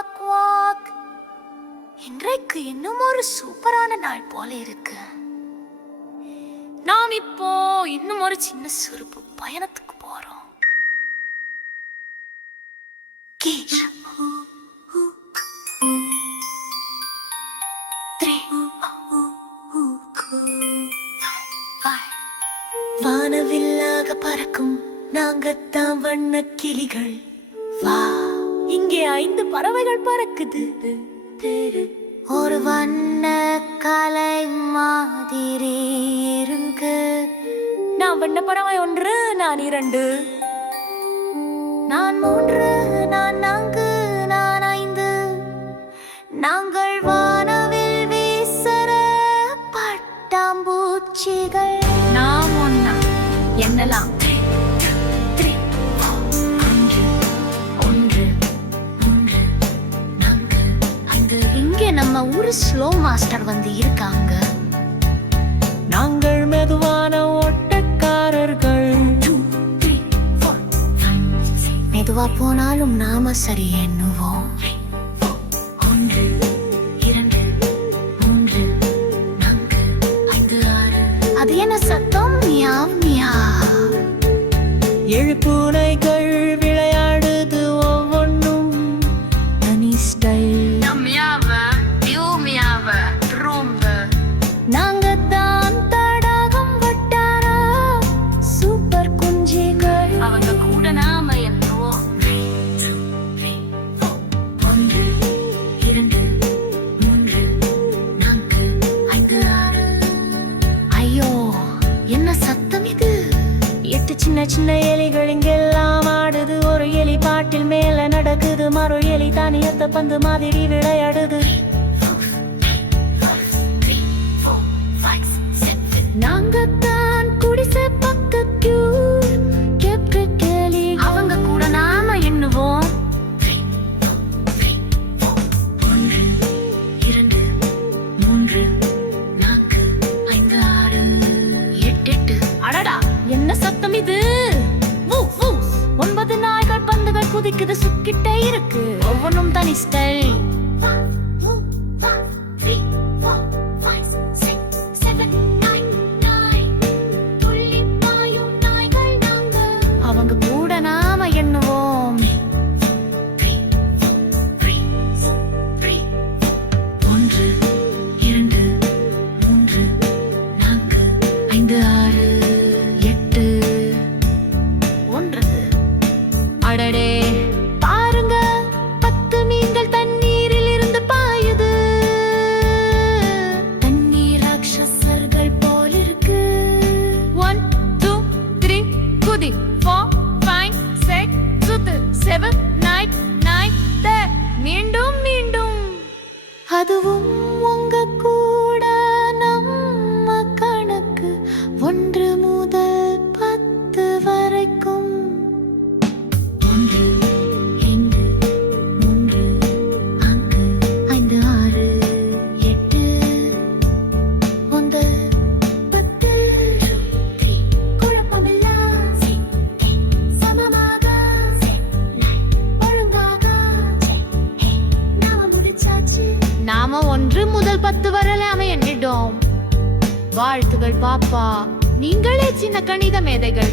Quack quack. இன்றைக்கு இன்னும் ஒரு சூப்பரான நாள் போல இருக்கு. நாம் இப்போ இன்னும் ஒரு சின்ன சுறுப்பு பயணத்துக்கு போறோம். வானவில்லாக பறக்கும் நாங்கத்தான் வண்ண கிளிகள். வா, இங்கே 5 பறவைகள் பறக்குது. ஒரு வண்ண கலை மாதிரி இருக்கு. நான் வண்ண பறவை 1, நான் 2, நான் 3, நான் 4, நான் 5. நாங்கள் வானவில் வீசுற பட்டாம்பூச்சிகள். நாம் ஒன்னா என்னலாம் நம்ம ஊரு ஸ்லோ மாஸ்டர் வந்து இருக்காங்க. நாங்கள் மெதுவான ஓட்டக்காரர்கள். மெதுவா போனாலும் நாம சரி எண்ணுவோம். 1, 2, 3, 4, 5, 6. அது என்ன சத்தம்? Meow meow. 7 பூனைகள் விளையாடுது, ஒவ்வொன்றும் தனி ஸ்டைல். நாங்க தான் தடாகம் வட்டாரா சூப்பர் குஞ்சிகள். அவங்க கூட நாம என்னவோம். 1, 2, 3, 4, 5, 6. ஐயோ, என்ன சத்தம் இது? 8 சின்ன சின்ன எலிகள் இங்கெல்லாம் ஆடுது. ஒரு எலி பாட்டில் மேல நடக்குது, மறு எலி தானியத்தை பந்து மாதிரி விளையாடுது. நாங்கத்தான் குடிசை பக்கத்து கேட்க கேளி. அவங்க கூட நாம எண்ணுவோம். 1, 2, 3, 4, 5, 6, 7. அடடா, என்ன சத்தம் இது? 9 நாய்கள் பந்துகள் குதிக்குது, சுக்கிட்டே இருக்கு. ஒவ்வொன்றும் தனி ஸ்டைல். அவங்க கூட நாம எண்ணுவோம். 1, 2, 3, 4, 5, 6, 8. 1. அடடே, பாருங்க, 10 மீன்கள் தண்ணீரில் இருந்து பாயுது. தண்ணீர் ராட்சசர்கள் போல் இருக்கு. 1, 2, 3 குதி. 4, 5, 6 சுத்து. 7, 9, 10. மீண்டும் மீண்டும். அதுவும் உங்க கூட நம்ம கணக்கு. 1 முதல் 10 வரைக்கும். 1, 2, 3, 4, 5, 6, 8. 9, 10. குழப்பமில்லாம் சமமாக ஒழுங்காக நாம முடிச்சாச்சு. நாம 1 முதல் 10 வரை நாம எண்ணிட்டோம். வாழ்த்துகள் பாப்பா, நீங்களே சின்ன கணித மேதைகள்.